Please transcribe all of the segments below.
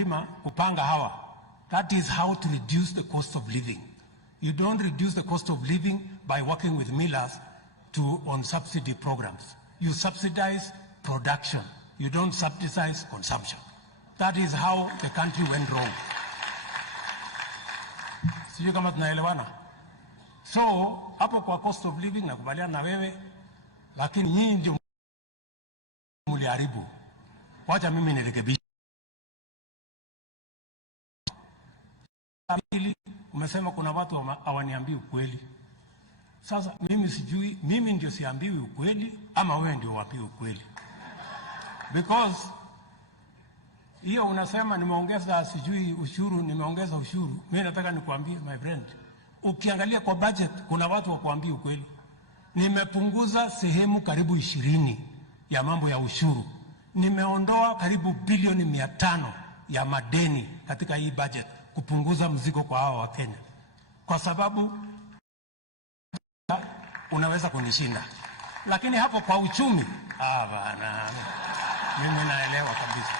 wakulima kupanga hawa. That is how to reduce the cost of living. You don't reduce the cost of living by working with millers on subsidy programs. You subsidize production. You don't subsidize consumption. That is how the country went wrong. Sijui kama tunaelewana. So, hapo kwa cost of living nakubaliana na wewe, lakini nyinyi ndio mliharibu. Wacha mimi nirekebishe. Umesema kuna watu hawaniambii ukweli. Sasa mimi sijui, mimi ndio siambiwi ukweli ama wewe ndio waambiwi ukweli? Because hiyo unasema nimeongeza sijui ushuru, nimeongeza ushuru. Mimi nataka nikuambie my friend, ukiangalia kwa budget kuna watu wa kuambia ukweli. Nimepunguza sehemu karibu 20 ya mambo ya ushuru. Nimeondoa karibu bilioni 500 ya madeni katika hii budget kupunguza mzigo kwa hao wa Kenya. Kwa sababu unaweza kunishinda. Lakini hapo kwa uchumi, bana, mimi naelewa kabisa.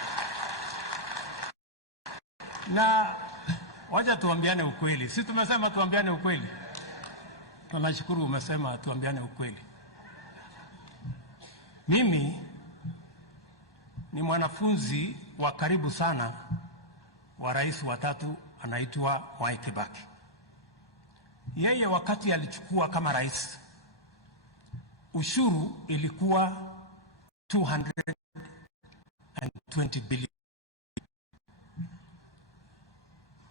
Na wacha tuambiane ukweli. Sisi tumesema tuambiane ukweli. Tunashukuru umesema tuambiane ukweli. Mimi ni mwanafunzi wa karibu sana wa rais wa 3 anaitwa Mwai Kibaki. Yeye wakati alichukua kama rais, ushuru ilikuwa 220 billion.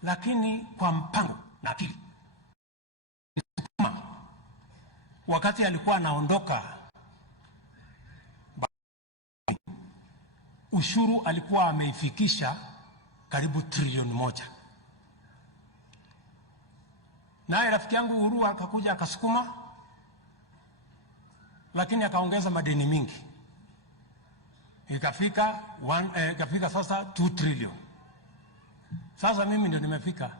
Lakini kwa mpango na akili, wakati alikuwa anaondoka, ushuru alikuwa ameifikisha karibu trilioni 1. Naye rafiki yangu Uhuru akakuja akasukuma, lakini akaongeza madeni mingi. Ikafika sasa 2 trillion. Sasa mimi ndio nimefika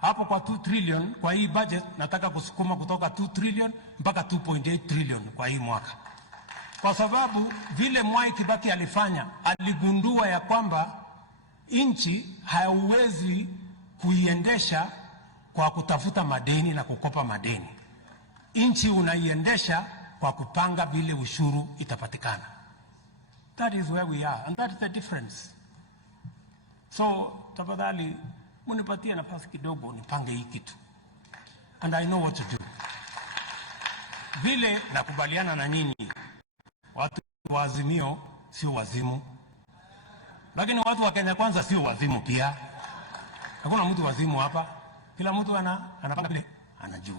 hapo kwa 2 trillion. Kwa hii budget nataka kusukuma kutoka 2 trillion mpaka 2.8 trillion kwa hii mwaka. Kwa sababu vile Mwai Kibaki alifanya, aligundua ya kwamba nchi haiwezi kuiendesha kwa kutafuta madeni na kukopa madeni. Nchi unaiendesha kwa kupanga vile ushuru itapatikana. That is where we are and that is the difference. So tafadhali munipatie nafasi kidogo nipange hii kitu. And I know what to do. Vile nakubaliana na nyinyi, watu wa Azimio sio wazimu. Lakini watu wa Kenya Kwanza sio wazimu pia. Hakuna mtu wazimu hapa. Kila mtu anapanga vile anajua.